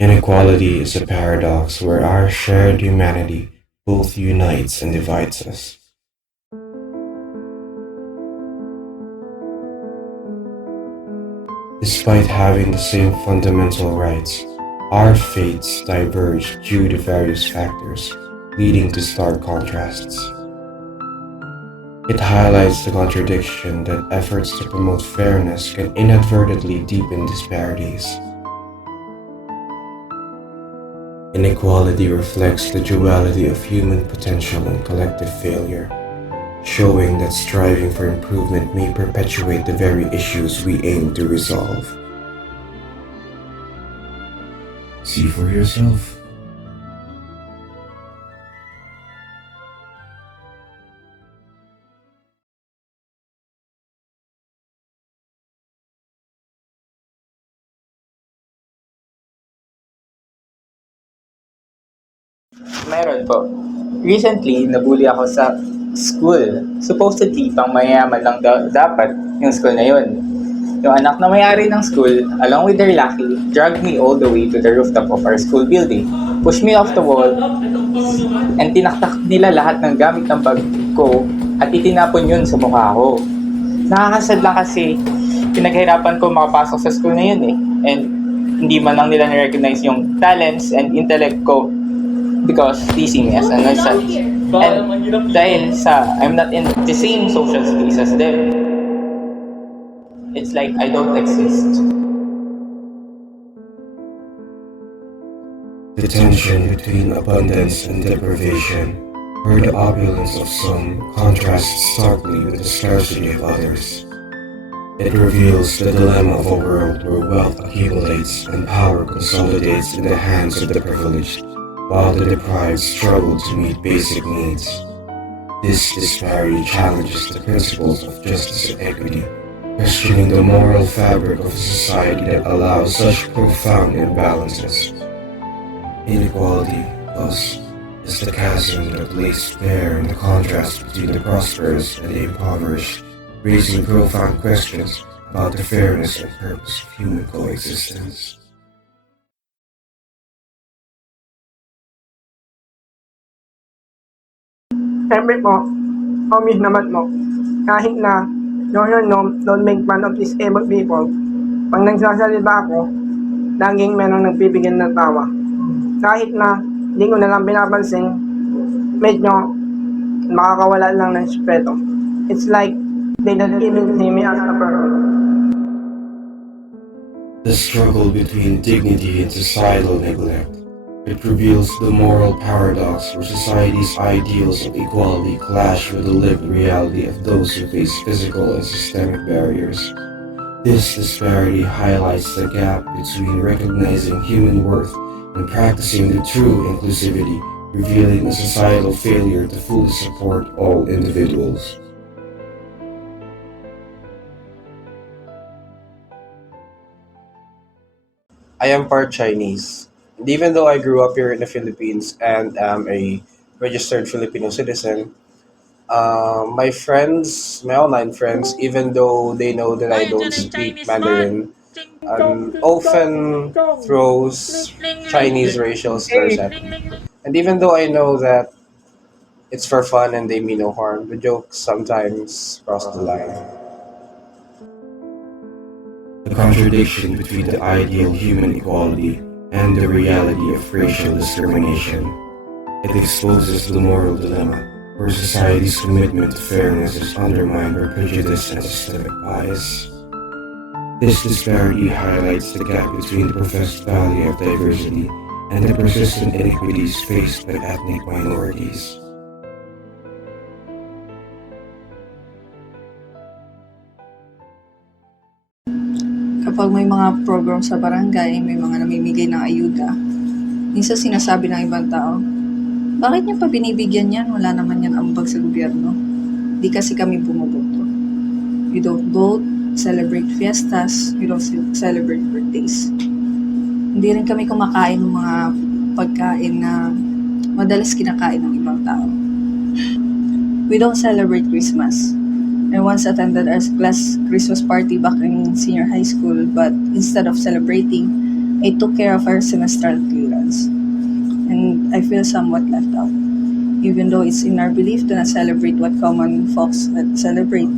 Inequality is a paradox where our shared humanity both unites and divides us. Despite having the same fundamental rights, our fates diverge due to various factors, leading to stark contrasts. It highlights the contradiction that efforts to promote fairness can inadvertently deepen disparities. Inequality reflects the duality of human potential and collective failure, showing that striving for improvement may perpetuate the very issues we aim to resolve. See for yourself. Meron po. Recently, nabully ako sa school. Supposedly, pang mayayaman lang dapat yung school na yun. Yung anak na may-ari ng school, along with their lackey, dragged me all the way to the rooftop of our school building, pushed me off the wall, and tinaktak nila lahat ng gamit ng bag ko at itinapon yun sa mukha ko. Nakakasad lang kasi pinaghirapan ko makapasok sa school na yun eh. And hindi man lang nila na-recognize yung talents and intellect ko because they see me as an such. And dahil sa I'm not in the same social space as them, it's like I don't exist. The tension between abundance and deprivation, where the opulence of some contrasts starkly with the scarcity of others. It reveals the dilemma of a world where wealth accumulates and power consolidates in the hands of the privileged, while the deprived struggle to meet basic needs. This disparity challenges the principles of justice and equity, questioning the moral fabric of a society that allows such profound imbalances. Inequality, thus, is the chasm that lays bare in the contrast between the prosperous and the impoverished, raising profound questions about the fairness and purpose of human coexistence. Siyempre po, promise naman po, kahit na don't make fun of disabled people, pag nagsasalita ako, laging merong nagbibigyan ng tawa. Kahit na hindi ko nalang pinapansin, medyo makakawala lang ng respeto. It's like they don't even see me as a person. The struggle between dignity and societal neglect. It reveals the moral paradox where society's ideals of equality clash with the lived reality of those who face physical and systemic barriers. This disparity highlights the gap between recognizing human worth and practicing the true inclusivity, revealing a societal failure to fully support all individuals. I am part Chinese. And even though I grew up here in the Philippines and am a registered Filipino citizen, my friends, my online friends, even though they know that I don't speak Mandarin, often throws Chinese racial slurs at me. And even though I know that it's for fun and they mean no harm, the jokes sometimes cross the line. The contradiction between the ideal human equality and the reality of racial discrimination. It exposes the moral dilemma where society's commitment to fairness is undermined by prejudice and systemic bias. This disparity highlights the gap between the professed value of diversity and the persistent inequities faced by ethnic minorities. Kapag may mga program sa barangay, may mga namimigay ng ayuda, minsan sinasabi ng ibang tao, bakit niyo pa binibigyan yan? Wala naman yan ambag sa gobyerno. Di kasi kami bumoboto. We don't vote, celebrate fiestas, we don't celebrate birthdays. Hindi rin kami kumakain ng mga pagkain na madalas kinakain ng ibang tao. We don't celebrate Christmas. I once attended our class Christmas party back in senior high school, but instead of celebrating, I took care of our semestral clearance, and I feel somewhat left out, even though it's in our belief to not celebrate what common folks celebrate.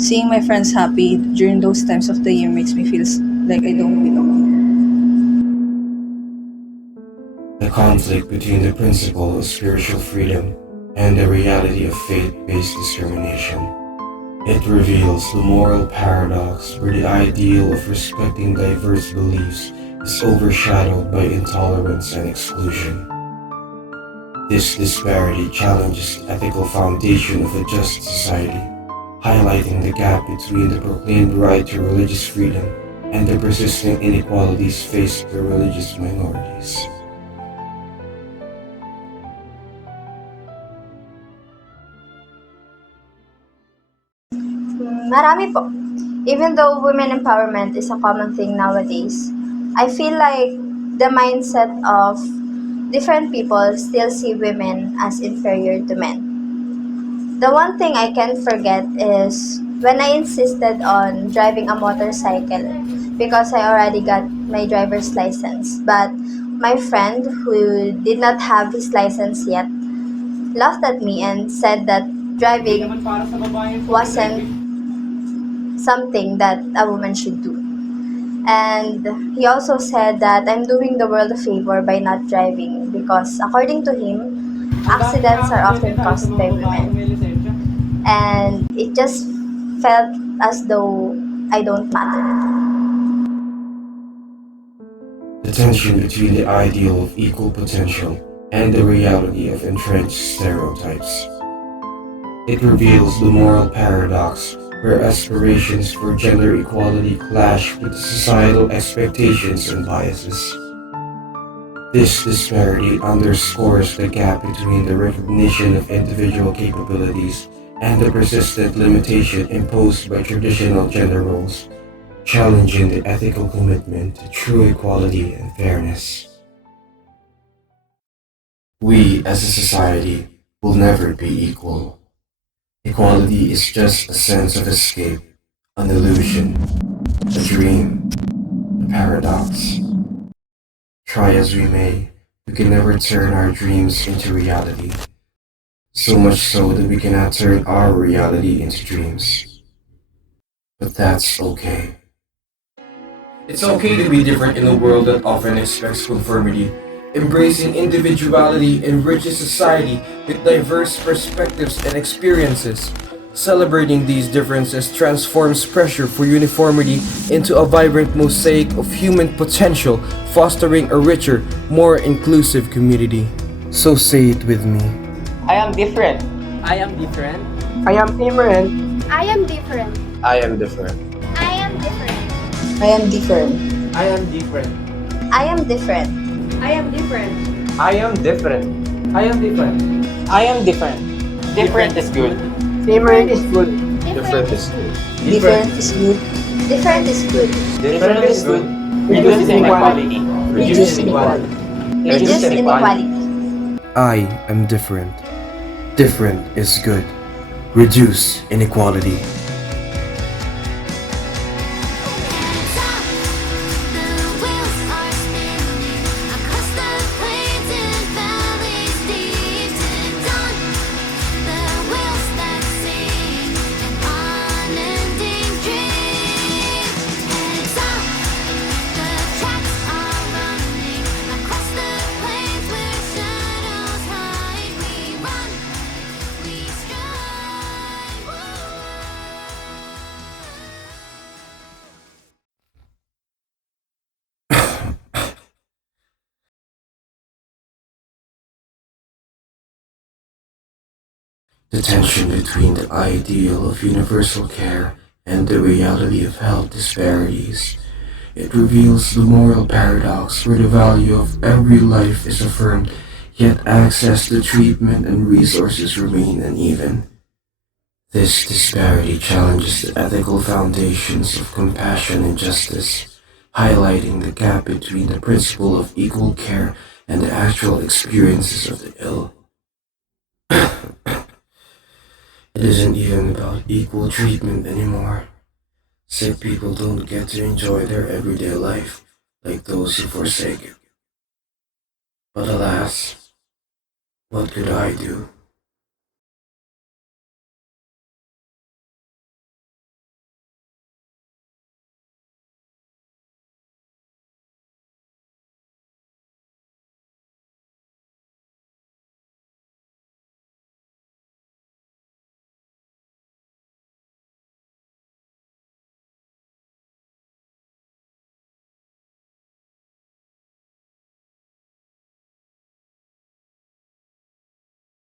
Seeing my friends happy during those times of the year makes me feel like I don't belong here. The conflict between the principle of spiritual freedom and the reality of faith-based discrimination. It reveals the moral paradox where the ideal of respecting diverse beliefs is overshadowed by intolerance and exclusion. This disparity challenges the ethical foundation of a just society, highlighting the gap between the proclaimed right to religious freedom and the persistent inequalities faced by religious minorities. Marami po. Even though women empowerment is a common thing nowadays, I feel like the mindset of different people still see women as inferior to men. The one thing I can't forget is when I insisted on driving a motorcycle because I already got my driver's license. But my friend who did not have his license yet laughed at me and said that driving wasn't something that a woman should do. And he also said that I'm doing the world a favor by not driving because, according to him, accidents are often caused by women. And it just felt as though I don't matter. The tension between the ideal of equal potential and the reality of entrenched stereotypes. It reveals the moral paradox where aspirations for gender equality clash with societal expectations and biases. This disparity underscores the gap between the recognition of individual capabilities and the persistent limitation imposed by traditional gender roles, challenging the ethical commitment to true equality and fairness. We as a society will never be equal. Equality is just a sense of escape, an illusion, a dream, a paradox. Try as we may, we can never turn our dreams into reality. So much so that we cannot turn our reality into dreams. But that's okay. It's okay to be different in a world that often expects conformity. Embracing individuality enriches society with diverse perspectives and experiences. Celebrating these differences transforms pressure for uniformity into a vibrant mosaic of human potential, fostering a richer, more inclusive community. So say it with me. I am different. I am different. I am ignorant. I am different. I am different. I am different. I am different. I am different. I am different. I am different. I am different. I am different. I am different. Different is good. Ignorant is good. Different is good. Different is good. Different is good. Different is good. Reduce Reduce inequality. Reduce inequality. Reduce inequality. I am different. Different is good. Reduce inequality. The tension between the ideal of universal care and the reality of health disparities. It reveals the moral paradox where the value of every life is affirmed, yet access to treatment and resources remain uneven. This disparity challenges the ethical foundations of compassion and justice, highlighting the gap between the principle of equal care and the actual experiences of the ill. It isn't even about equal treatment anymore. Sick people don't get to enjoy their everyday life. like those who forsake. But alas, what could I do?